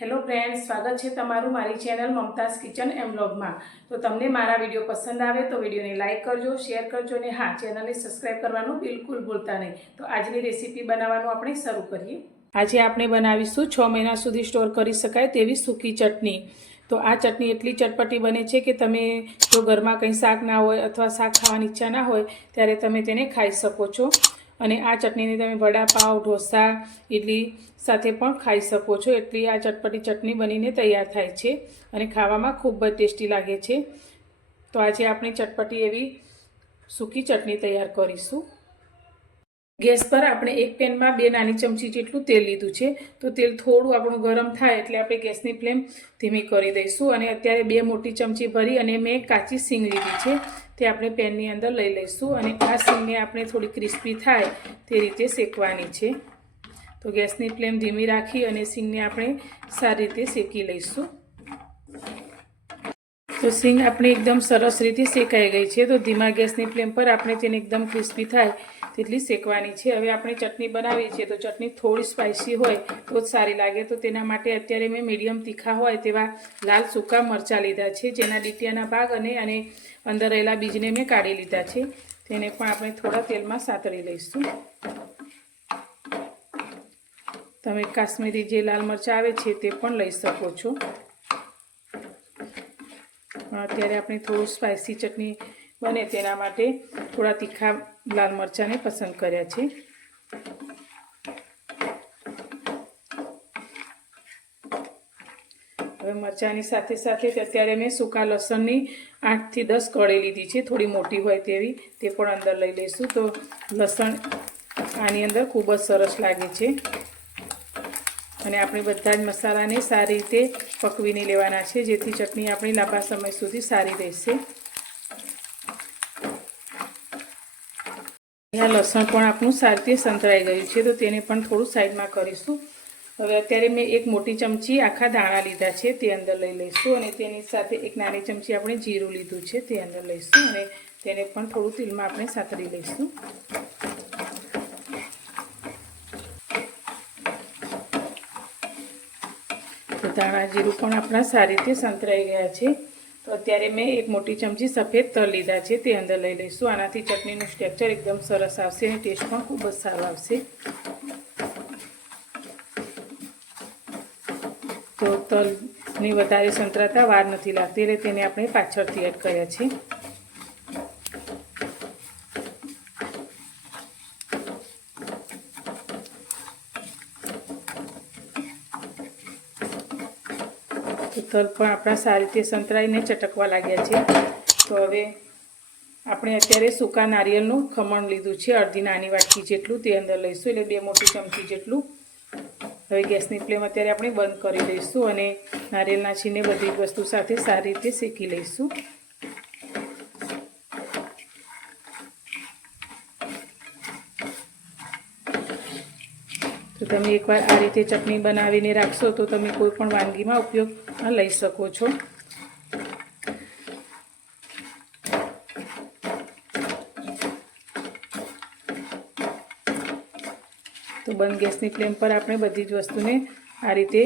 Hello friends, સ્વાગત છે તમારું મારી ચેનલ મમતાઝ કિચન એન્ડ વ્લોગમાં। તો તમને મારા વિડીયો પસંદ આવે તો વિડીયોને લાઇક કરજો, શેર કરજો અને હા, ચેનલને સબસ્ક્રાઇબ કરવાનું બિલકુલ ભૂલતા નહીં। તો આજની રેસીપી બનાવવાનું આપણે શરૂ કરીએ। આજે આપણે બનાવીશું 6 મહિના સુધી સ્ટોર કરી શકાય તેવી સૂકી ચટણી। તો આ ચટણી એટલી ચટપટી બને છે કે તમે જો ઘરમાં કંઈ શાક ના હોય અથવા શાક ખાવાની ઈચ્છા ના હોય ત્યારે તમે તેને ખાઈ શકો છો। અને આ ચટણીને તમે વડાપાવ, ઢોસા, ઇડલી સાથે પણ ખાઈ શકો છો। એટલી આ ચટપટી ચટણી બનીને તૈયાર થાય છે અને ખાવામાં ખૂબ જ ટેસ્ટી લાગે છે। તો આજે આપણે ચટપટી એવી સૂકી ચટણી તૈયાર કરીશું। ગેસ પર આપણે એક પેનમાં 2 નાની ચમચી જેટલું તેલ લીધું છે। તો તેલ થોડું આપણું ગરમ થાય એટલે આપણે ગેસની ફ્લેમ ધીમી કરી દઈશું અને અત્યારે 2 મોટી ચમચી ભરી અને મેં કાચી સિંગ લીધી છે તે આપણે પેનની અંદર લઈ લઈશું અને આ સિંગને આપણે થોડી ક્રિસ્પી થાય તે રીતે શેકવાની છે। તો ગેસની ફ્લેમ ધીમી રાખી અને સિંગને આપણે સારી રીતે શેકી લઈશું। તો સિંગ આપણી એકદમ સરસ રીતે શેકાઈ ગઈ છે। તો ધીમા ગેસની ફ્લેમ પર આપણે તેને એકદમ ક્રિસ્પી થાય તેટલી શેકવાની છે। હવે આપણે ચટણી બનાવી છે તો ચટણી થોડી સ્પાઇસી હોય તો જ સારી લાગે। તો તેના માટે અત્યારે મેં મીડિયમ તીખા હોય તેવા લાલ સૂકા મરચાં લીધા છે, જેના ડીટીયાના ભાગ અને અંદર રહેલા બીજને મેં કાઢી લીધા છે। તેને પણ આપણે થોડા તેલમાં સાતળી લઈશું। તમે કાશ્મીરી જે લાલ મરચાં આવે છે તે પણ લઈ શકો છો, પણ અત્યારે આપણે થોડું સ્પાઇસી ચટણી બને તેના માટે થોડા તીખા લાલ મરચાંને પસંદ કર્યા છે। હવે મરચાંની સાથે સાથે અત્યારે મેં સૂકા લસણની 8 થી 10 કળી લીધી છે, થોડી મોટી હોય તેવી, તે પણ અંદર લઈ લઈશું। તો લસણ આની અંદર ખૂબ જ સરસ લાગે છે અને આપણે બધા જ મસાલાને સારી રીતે પકવીને લેવાના છે, જેથી ચટણી આપણી લાંબા સમય સુધી સારી રહેશે। અહીંયા લસણ પણ આપણું સારી રીતે સંતળાઈ ગયું છે, તો તેને પણ થોડું સાઈડમાં કરીશું। હવે અત્યારે મેં 1 મોટી ચમચી આખા દાણા લીધા છે તે અંદર લઈ લઈશું અને તેની સાથે 1 નાની ચમચી આપણે જીરું લીધું છે તે અંદર લઈશું અને તેને પણ થોડું તેલમાં આપણે સાતળી લઈશું। તો ધાણા જીરું પણ આપણા સારી રીતે સંતરાઈ ગયા છે। તો અત્યારે મેં 1 મોટી ચમચી સફેદ તલ લીધા છે તે અંદર લઈ લઈશું। આનાથી ચટણીનું સ્ટ્રક્ચર એકદમ સરસ આવશે અને ટેસ્ટ પણ ખૂબ જ સારો આવશે। તો તલને વધારે સંતરાતા વાર નથી લાગતી એટલે તેને આપણે પાછળથી એડ કર્યા છે। તલ પણ આપણા સારી રીતે સંતરાઈને ચટકવા લાગ્યા છે। તો હવે આપણે અત્યારે સૂકા નારિયેળનું ખમણ લીધું છે, અડધી નાની વાટકી જેટલું, તે અંદર લઈશું, એટલે 2 મોટી ચમચી જેટલું। હવે ગેસની ફ્લેમ અત્યારે આપણે બંધ કરી દઈશું અને નારિયેળના છીણને બધી જ વસ્તુ સાથે સારી રીતે શેકી લઈશું। તો તમે એકવાર આ રીતે ચટણી બનાવીને રાખશો તો તમે કોઈ પણ વાનગીમાં ઉપયોગમાં લઈ શકો છો। તો બંધ ગેસની ફ્લેમ પર આપણે બધી જ વસ્તુને આ રીતે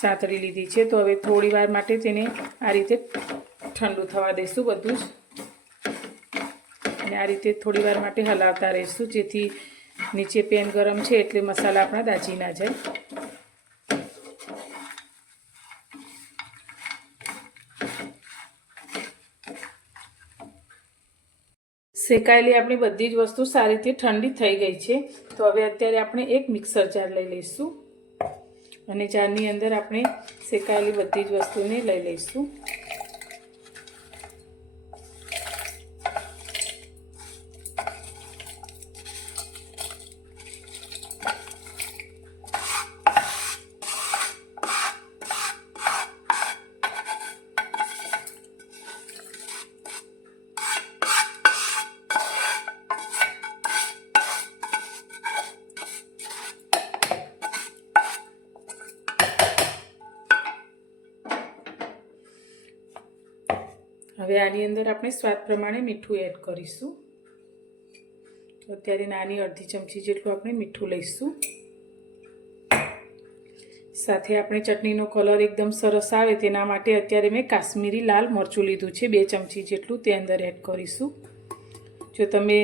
સાતળી લીધી છે। તો હવે થોડી વાર માટે તેને આ રીતે ઠંડુ થવા દઈશું બધું જ, અને આ રીતે થોડી વાર માટે હલાવતા રહીશું, જેથી નીચે પેન ગરમ છે એટલે મસાલા આપણા દાજી ના જાય। શેકાયેલી આપણી બધી જ વસ્તુ સારી રીતે ઠંડી થઈ ગઈ છે। તો હવે અત્યારે આપણે એક મિક્સર જાર લઈ લઈશું અને જારની અંદર આપણે શેકાયેલી બધી જ વસ્તુને લઈ લઈશું। હવે આની અંદર આપણે સ્વાદ પ્રમાણે મીઠું એડ કરીશું। તો અત્યારે નાની અડધી ચમચી જેટલું આપણે મીઠું લઈશું। સાથે આપણે ચટણીનો કલર એકદમ સરસ આવે તેના માટે અત્યારે મેં કાશ્મીરી લાલ મરચું લીધું છે, 2 ચમચી જેટલું તે અંદર એડ કરીશું. જો તમે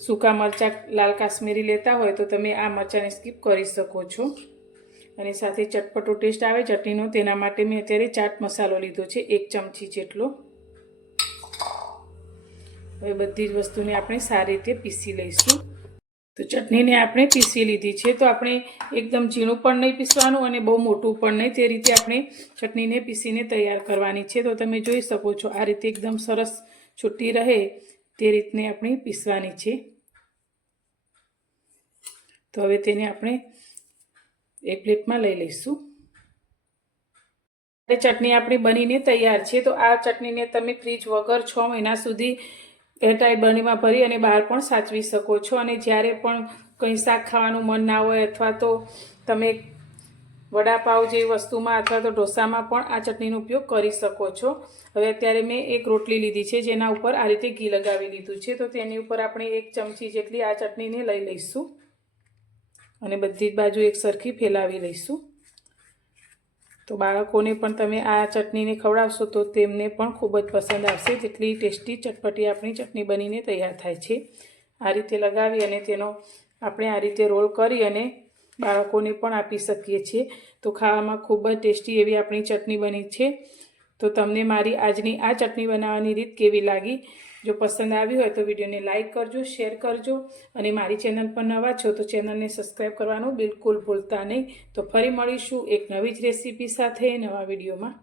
સૂકા મરચાં લાલ કાશ્મીરી લેતા હોય તો તમે આ મરચાંને સ્કીપ કરી શકો છો. અને સાથે ચટપટો ટેસ્ટ આવે ચટણીનો તેના માટે મેં અત્યારે ચાટ મસાલો લીધો છે, 1 ચમચી જેટલો. હવે બધી જ વસ્તુને આપણે સારી રીતે પીસી લઈશું. તો ચટણીને આપણે પીસી લીધી છે. તો આપણે એકદમ ઝીણું પણ નહીં પીસવાનું અને બહુ મોટું પણ નહીં, તે રીતે આપણે ચટણીને પીસીને તૈયાર કરવાની છે. તો તમે જોઈ શકો છો આ રીતે એકદમ સરસ છૂટી રહે તે રીતને આપણે પીસવાની છે. તો હવે તેને આપણે એક પ્લેટમાં લઈ લઈશું. ચટણી આપણી બનીને તૈયાર છે. તો આ ચટણીને તમે ફ્રીજ વગર 6 મહિના સુધી એરટાઈટ બરણીમાં ભરી અને બહાર પણ સાચવી શકો છો. અને જ્યારે પણ કંઈ શાક ખાવાનું મન ના હોય અથવા તો તમે વડાપાવ જેવી વસ્તુમાં અથવા તો ઢોસામાં પણ આ ચટણીનો ઉપયોગ કરી શકો છો. હવે અત્યારે મેં એક રોટલી લીધી છે જેના ઉપર આ રીતે ઘી લગાવી લીધું છે. તો તેની ઉપર આપણે 1 ચમચી જેટલી આ ચટણીને લઈ લઈશું અને બધી જ બાજુ એક સરખી ફેલાવી લઈશું. તો બાળકોને પણ તમે આ ચટણીને ખવડાવશો તો તેમને પણ ખૂબ જ પસંદ આવશે. જેટલી ટેસ્ટી ચટપટી આપણી ચટણી બનીને તૈયાર થાય છે. આ રીતે લગાવી અને તેનો આપણે આ રીતે રોલ કરી અને બાળકોને પણ આપી શકીએ છીએ. તો ખાવામાં ખૂબ જ ટેસ્ટી એવી આપણી ચટણી બની છે. તો તમને મારી આજની આ ચટણી બનાવવાની રીત કેવી લાગી? જો પસંદ આવી હોય તો વિડીયોને લાઇક કરજો, શેર કરજો અને મારી ચેનલ પર નવા છો તો ચેનલને સબસ્ક્રાઈબ કરવાનું બિલકુલ ભૂલતા નહીં. તો ફરી મળીશું એક નવી જ રેસીપી સાથે નવા વિડીયોમાં.